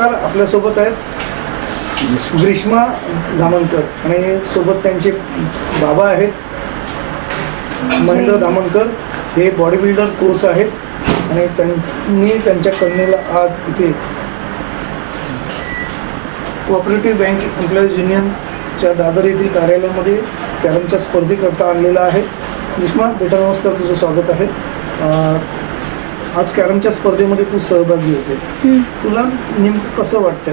नमस्कार. आपल्यासोबत आहेत ग्रीष्मा धामणकर आणि सोबत त्यांचे बाबा आहेत महेंद्र धामणकर. हे बॉडी बिल्डर कोच आहेत आणि त्यांनी त्यांच्या कन्येला आज इथे कोऑपरेटिव्ह बँक एम्प्लॉईज युनियनच्या दादर येथील कार्यालयामध्ये कॅरमच्या स्पर्धेकरता आणलेला आहे. ग्रीष्मा बेटा, नमस्कार. तुझं स्वागत आहे. आज कॅरमच्या स्पर्धेमध्ये तू सहभागी होते. तुला नेमकं कसं वाटतं?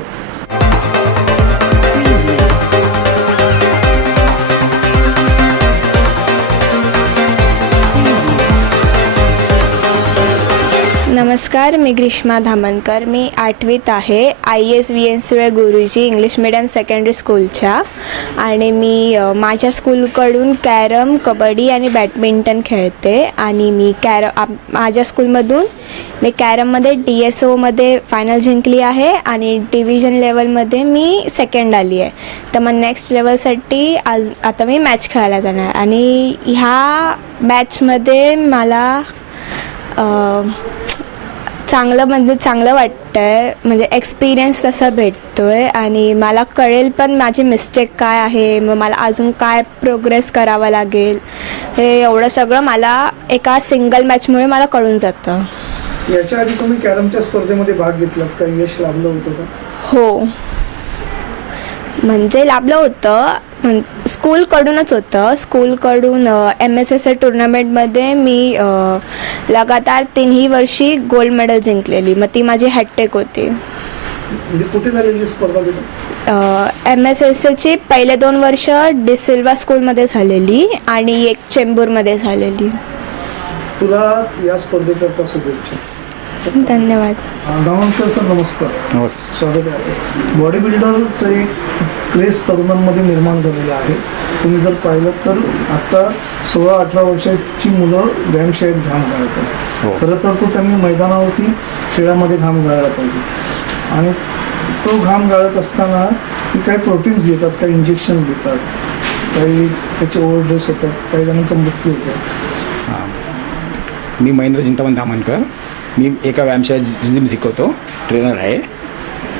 नमस्कार, मी ग्रीष्मा धामणकर. मी 8वीत आहे ISVN सुळे गुरुजी इंग्लिश मीडियम सेकंडरी स्कूलच्या. आणि मी माझ्या स्कूलकडून कॅरम, कबड्डी आणि बॅडमिंटन खेळते. आणि मी माझ्या स्कूलमधून मी कॅरममध्ये DSOमध्ये फायनल जिंकली आहे आणि डिव्हिजन लेवलमध्ये मी सेकंड आली आहे. तर मग नेक्स्ट लेवलसाठी आता मी मॅच खेळायला जाणार. आणि ह्या मॅचमध्ये मला चांगलं वाटतं आहे. म्हणजे एक्सपिरियन्स तसा भेटतो आहे आणि मला कळेल पण माझी मिस्टेक काय आहे, मग मला अजून काय प्रोग्रेस करावं लागेल, हे एवढं सगळं मला एका सिंगल मॅचमुळे मला कळून जातं. याच्या आधी तुम्ही कॅरमच्या स्पर्धेमध्ये भाग घेतलात का? यश लाभलं होतं का? हो, म्हणजे लाभलं होतं, स्कूलकडूनच होतं. स्कूलकडून MSSA टुर्नामेंटमध्ये मी लगातार 3ही वर्षी गोल्ड मेडल जिंकलेली. मग ती माझी हॅट्रिक होती. म्हणजे कुठे झालेली स्पर्धा? MSSAची पहिले 2 वर्ष डिसिल्वा स्कूलमध्ये झालेली आणि एक चेंबूरमध्ये झालेली. तुला या स्पर्धेकरता शुभेच्छा. धन्यवाद. धामणकर सर, नमस्कार. नमस्कार. स्वागत आहे. बॉडी बिल्डरचं एक क्रेज तरुणांमध्ये निर्माण झालेलं आहे. तुम्ही जर पाहिलं तर आता 16-18 वर्षाची मुलं व्यायामशाळेत घाम गाळतात. हो. खरं तर तो त्यांनी मैदानावरती खेळामध्ये घाम गाळला पाहिजे. आणि तो घाम गाळत असताना ती काही प्रोटीन्स घेतात, काही इंजेक्शन्स घेतात, काही त्याचे ओव्हरडोस होतात, काही जणांचा मृत्यू होतो. हां, मी महेंद्र चिंतामण धामणकर. मी एका व्यायामशाळेत जिम शिकवतो, ट्रेनर आहे.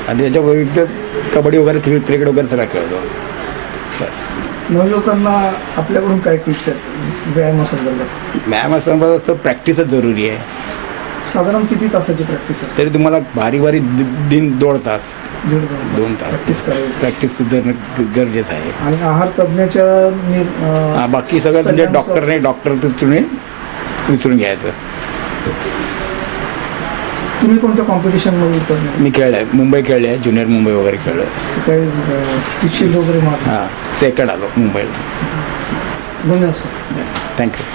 आणि त्याच्या व्यतिरिक्त कबड्डी वगैरे क्रिकेट वगैरे सगळं खेळतो. बस. नवयुवकांना आपल्याकडून काय टिप्स आहेत व्यायामासंदर्भात? व्यायामासंदर्भात तर प्रॅक्टिसच जरुरी आहे. साधारण किती तासाची प्रॅक्टिस असते? तरी तुम्हाला भारी दिन 2 तास 2 तास प्रॅक्टिस करावी. प्रॅक्टिस करणं गरजेचं आहे. आणि आहार तज्ञाच्या बाकी सगळं म्हणजे डॉक्टर तुम्ही विचारून घ्यायचं. तुम्ही कोणत्या कॉम्पिटिशनमध्ये उतरले? मी खेळलं आहे, मुंबई खेळले आहे, ज्युनियर मुंबई वगैरे खेळलो आहे. काही स्टिचिंग वगैरे मारले? हां, सेकंड आलो मुंबईला. धन्यवाद सर. थँक्यू.